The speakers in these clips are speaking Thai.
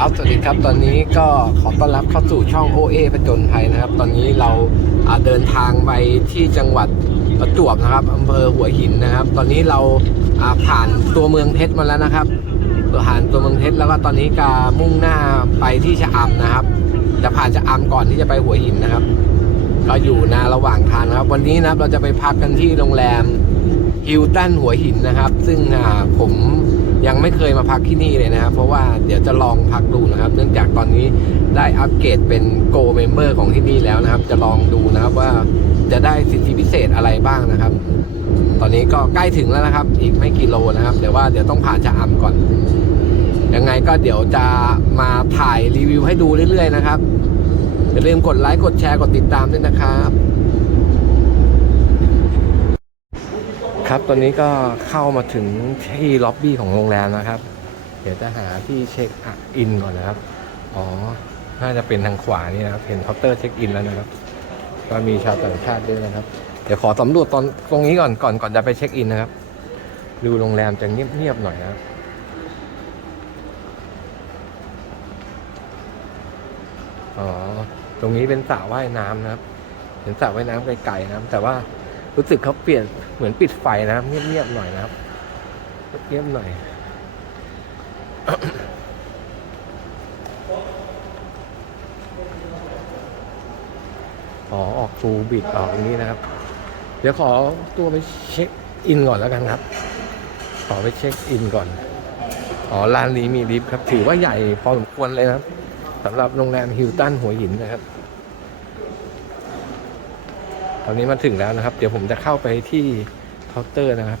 ครับสวัสดีครับตอนนี้ก็ขอต้อนรับเข้าสู่ช่องโอเอผจญภัยนะครับ ตอนนี้เราเดินทางไปที่จังหวัดประจวบนะครับอำเภอหัวหินนะครับ ตอนนี้เราผ่านตัวเมืองเพชรมาแล้วนะครับผ่านตัวเมืองเพชรแล้วก็ตอนนี้กามุ่งหน้าไปที่ชะอำนะครับ จะผ่านชะอำก่อนที่จะไปหัวหินนะครับ ก็อยู่นาระหว่างทางนะครับ วันนี้นะครับเราจะไปพักกันที่โรงแรมฮิลตันหัวหินนะครับ ซึ่งผม ยังไม่เคยมาพักที่นี่เลยนะครับ เพราะว่าเดี๋ยวจะลองพักดูนะครับ เนื่องจากตอนนี้ได้อัปเกรดเป็น Go Member ของที่นี่แล้วนะครับ จะลองดูนะครับว่าจะได้สิทธิพิเศษอะไรบ้างนะครับ ตอนนี้ก็ใกล้ถึงแล้วนะครับ อีกไม่กี่โลนะครับแต่ว่าเดี๋ยวต้องผ่านชะอำก่อน ยังไงก็เดี๋ยวจะมาถ่ายรีวิวให้ดูเรื่อยๆนะครับอย่าลืมกดไลค์กดแชร์กดติดตามด้วยนะครับ ครับตอนนี้ก็เข้ามาถึงที่ล็อบบี้ของโรงแรมนะครับ เดี๋ยวจะหาที่เช็คอินก่อนนะครับ อ๋อ น่าจะเป็นทางขวานี่นะครับ เห็นเคาน์เตอร์เช็คอินแล้วนะครับ ก็มีชาวต่างชาติด้วยนะครับ เดี๋ยวขอสำรวจตอนตรงนี้ก่อนก่อนก่อนจะไปเช็คอินนะครับ ดูโรงแรมจะเงียบๆหน่อยนะครับอ๋อ ตรงนี้เป็นสระว่ายน้ำนะครับ เห็นสระว่ายน้ำไกลๆนะครับ แต่ว่า รู้สึกเขาเปลี่ยนเหมือนปิดไฟนะครับเงียบๆหน่อยนะครับเงียบหน่อยอ๋อออกฟูบิดออกอย่างนี้นะครับ เดี๋ยวขอตัวไปเช็คอินก่อนแล้วกันครับ ขอไปเช็คอินก่อน อ๋อร้านนี้มีลิฟต์ครับ ถือว่าใหญ่พอสมควรเลยนะครับสำหรับโรงแรมฮิลตันหัวหินนะครับ ตอนนี้มาถึงแล้วนะครับ เดี๋ยวผมจะเข้าไปที่เคาน์เตอร์นะครับ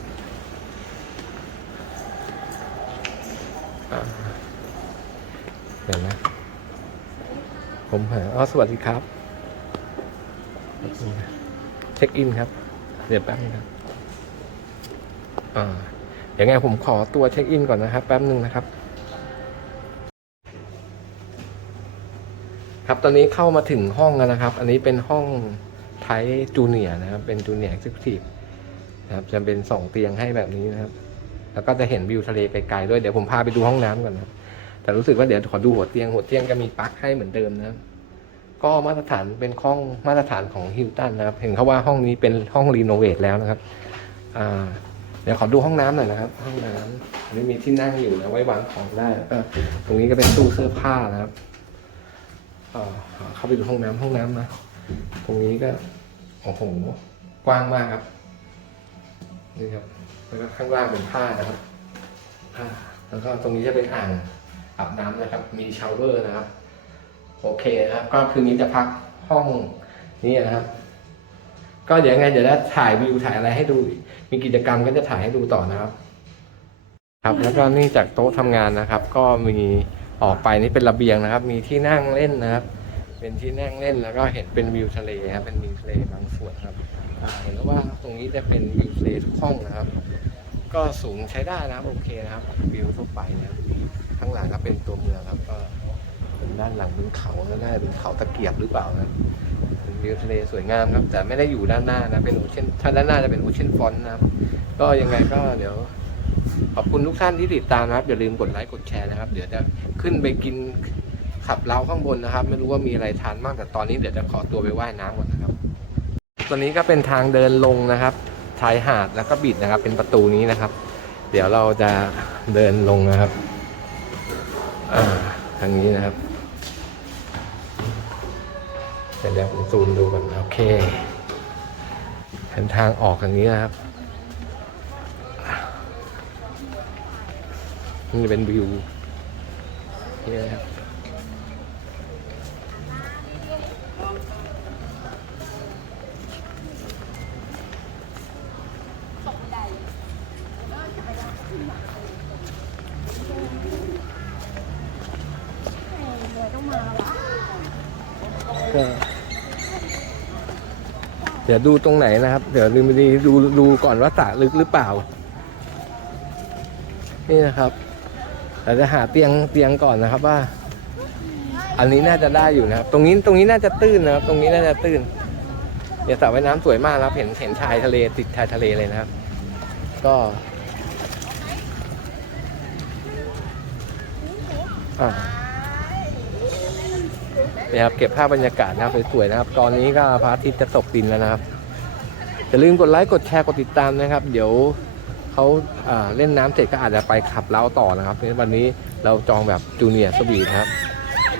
เดี๋ยวนะ ผมหาอ๋อสวัสดีครับ เช็คอินครับ เดี๋ยวแป๊บนึงครับอ่าเดี๋ยวไงผมขอตัวเช็คอินก่อนนะครับ แป๊บนึงนะครับ ครับตอนนี้เข้ามาถึงห้องแล้วนะครับ อันนี้เป็นห้อง ไทจูเนียนะครับ เป็นจูเนีย e อ็กซ์คทีฟนะครับ จะเป็นสองเตียงให้แบบนี้นะครับ แล้วก็จะเห็นวิวทะเลไกลๆด้วย เดี๋ยวผมพาไปดูห้องน้ำก่อนนะแต่รู้สึกว่าเดี๋ยวขอดูหัวเตียง หัวเตียงจะมีปลั๊กให้เหมือนเดิมนะครับก็มาตรฐานเป็นห้องมาตรฐานของฮิลตันนะครับ เห็นเขาว่าห้องนี้เป็นห้องรีโนเวทแล้วนะครับ อ่า เดี๋ยวขอดูห้องน้ำหน่อยนะครับ ห้องน้ำอันนี้มีที่นั่งอยู่นะไว้วางของได้แล้วก็ตรงนี้ก็เป็นตู้เสื้อผ้านะครับเข้าไปดูห้องน้ำห้องน้ำนะ ตรงนี้ก็ โอ้โห กว้างมากครับ นี่ครับ แล้วก็ข้างล่างเป็นผ้านะครับอ่าแล้วก็ตรงนี้จะเป็นอ่างอาบน้ำนะครับ มีชาวเวอร์นะครับ โอเคนะครับ ก็คืนนี้จะพักห้องนี้นะครับ ก็เดี๋ยวยังไงเดี๋ยวจะถ่ายวิวถ่ายอะไรให้ดู มีกิจกรรมก็จะถ่ายให้ดูต่อนะครับ ครับ แล้วก็นี่จากโต๊ะทำงานนะครับ ก็มีออกไปนี่เป็นระเบียงนะครับ มีที่นั่งเล่นนะครับ เป็นที่นั่งเล่นแล้วก็เห็นเป็นวิวทะเลครับเป็นวิวทะเลบางส่วนครับเห็นแล้วว่าตรงนี้จะเป็นวิวทะเลทุกห้องนะครับ ก็สูงใช้ได้นะครับโอเคนะครับวิวทั่วไปนะครับข้างหลังก็เป็นตัวเมืองครับก็เป็นด้านหลังเป็นเขาแล้วน่าจะเป็นเขาตะเกียบหรือเปล่านะเป็นวิวทะเลสวยงามครับ แต่ไม่ได้อยู่ด้านหน้านะเป็นโอเชียนถ้าด้านหน้าจะเป็นโอเชียนฟอนนะครับ ก็ยังไงก็เดี๋ยวขอบคุณทุกท่านที่ติดตามนะครับ อย่าลืมกดไลค์กดแชร์นะครับ เดี๋ยวจะขึ้นไปกิน ขับเล้าข้างบนนะครับ ไม่รู้ว่ามีอะไรทานบ้างแต่ตอนนี้เดี๋ยวจะขอตัวไปว่ายน้ำก่อนนะครับตอนนี้ก็เป็นทางเดินลงนะครับชายหาดแล้วก็บิดนะครับ เป็นประตูนี้นะครับ เดี๋ยวเราจะเดินลงนะครับทางนี้นะครับเดี๋ยวผมซูมดูก่อนโอเคเป็นทางออกทางนี้นะครับนี่เป็นวิวนี่นะครับ ก็ เดี๋ยวดูตรงไหนนะครับ เดี๋ยวลืมดีดูดูก่อนว่าสระลึกหรือเปล่า นี่นะครับเราจะหาเตียงเตียงก่อนนะครับว่า อันนี้น่าจะได้อยู่นะครับ ตรงนี้ตรงนี้น่าจะตื้นนะครับ ตรงนี้น่าจะตื้นเดี๋ยวสระว่ายน้ำสวยมากนะครับเห็นเห็นชายทะเลติดชายทะเลเลยนะครับ ก็อ่า นี่ครับเก็บภาพบรรยากาศนะครับสวยๆนะครับ ตอนนี้ก็พระอาทิตย์จะตกดินแล้วนะครับอย่าลืมกดไลค์กดแชร์กดติดตามนะครับ เดี๋ยวเขาอ่าเล่นน้ำเสร็จก็อาจจะไปขับเล้าต่อนะครับเพราะฉะนั้นวันนี้เราจองแบบจูเนียร์สวีทครับ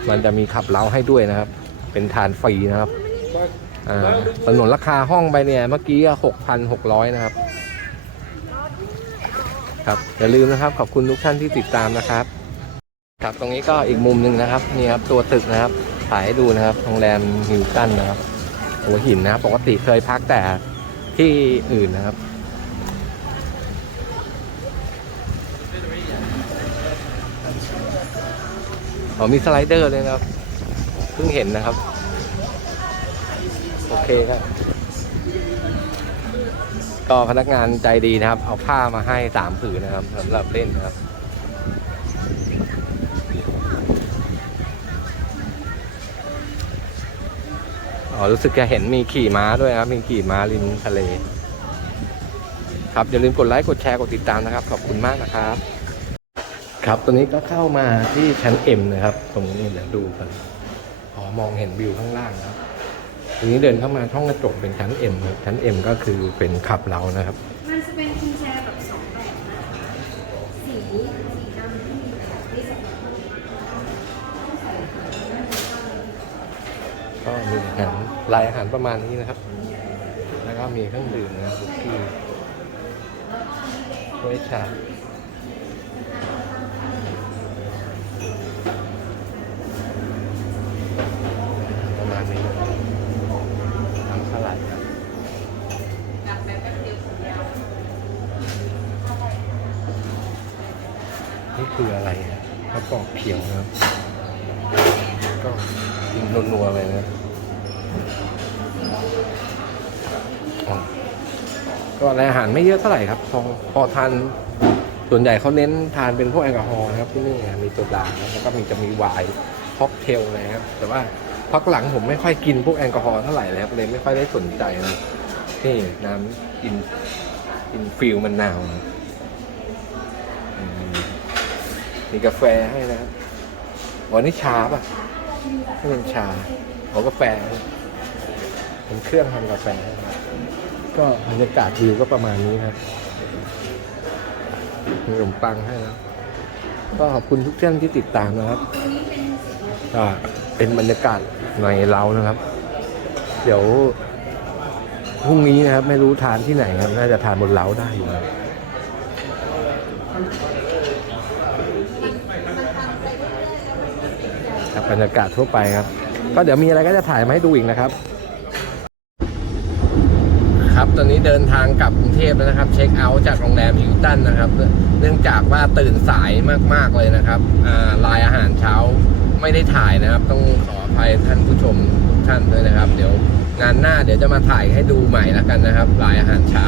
มันจะมีขับเล้าให้ด้วยนะครับ เป็นทานฟรีนะครับสนนราคาห้องไปเนี่ยเมื่อกี้หกพันหกร้อยนะครับ ครับอย่าลืมนะครับขอบคุณทุกท่านที่ติดตามนะครับครับตรงนี้ก็อีกมุมหนึ่งนะครับนี่ครับตัวตึกนะครับ ถ่ายให้ดูนะครับโรงแรมฮิวตันนะครับหัวหินนะครับปกติเคยพักแต่ที่อื่นนะครับอ๋อมีสไลเดอร์เลยนะครับ เพิ่งเห็นนะครับ โอเคครับ ก็พนักงานใจดีนะครับ เอาผ้ามาให้สามผืนนะครับสำหรับเล่นนะครับ อ๋อรู้สึกจะเห็นมีขี่ม้าด้วยครับ มีขี่ม้าริมทะเล ครับอย่าลืมกดไลค์กดแชร์กดติดตามนะครับ ขอบคุณมากนะครับ ครับตอนนี้ก็เข้ามาที่ชั้นเอ็มนะครับ ตรงนี้เดี๋ยวดูกันอ๋อมองเห็นวิวข้างล่างนะครับทีนี้เดินเข้ามาช่องกระจกเป็นชั้นเอ็มครับชั้นเอ็มก็คือเป็นขับเรานะครับ มันจะเป็นกุญแจแบบสองแบบนะคะสีสีดำที่มีแบบที่สองแบบก็มีอาหาร รายอาหารประมาณนี้นะครับ แล้วก็มีเครื่องดื่มนะคุกกี้ถ้วยชาประมาณนี้นะครับทำสลัดครับนี่คืออะไรกระป๋องเขียวครับ ก็กินนัวๆไปนะอ๋อ ก็อาหารไม่เยอะเท่าไหร่ครับพอพอทานส่วนใหญ่เขาเน้นทานเป็นพวกแอลกอฮอล์นะครับที่นี่มีโซดาแล้วก็มีจะมีไวน์ค็อกเทลนะครับแต่ว่าพักหลังผมไม่ค่อยกินพวกแอลกอฮอล์เท่าไหร่แล้วครับเลยไม่ค่อยได้สนใจนะนี่น้ำกินกินฟิลมันหนาวนะมีกาแฟให้นะครับวันนี้ชาป่ะนี่เป็นชาขอกาแฟเป็นเครื่องทำกาแฟนะ ก็บรรยากาศวิวก็ประมาณนี้ครับมีขนมปังให้นะก็ขอบคุณทุกท่านที่ติดตามนะครับก็เป็นบรรยากาศในเรานะครับ เดี๋ยวพรุ่งนี้นะครับ ไม่รู้ทานที่ไหนครับ น่าจะทานบนเล้าได้อยู่นะบรรยากาศทั่วไปครับ ก็เดี๋ยวมีอะไรก็จะถ่ายมาให้ดูอีกนะครับ ครับ ตอนนี้เดินทางกลับกรุงเทพแล้วนะครับ เช็คเอาท์จากโรงแรมฮิลตันนะครับ เนื่องจากว่าตื่นสายมากๆเลยนะครับลายอาหารเช้าไม่ได้ถ่ายนะครับ ต้องขออภัยท่านผู้ชมทุกท่านด้วยนะครับ เดี๋ยวงานหน้าเดี๋ยวจะมาถ่ายให้ดูใหม่แล้วกันนะครับลายอาหารเช้า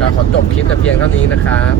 ก็ขอจบคลิปแต่เพียงเท่านี้นะครับ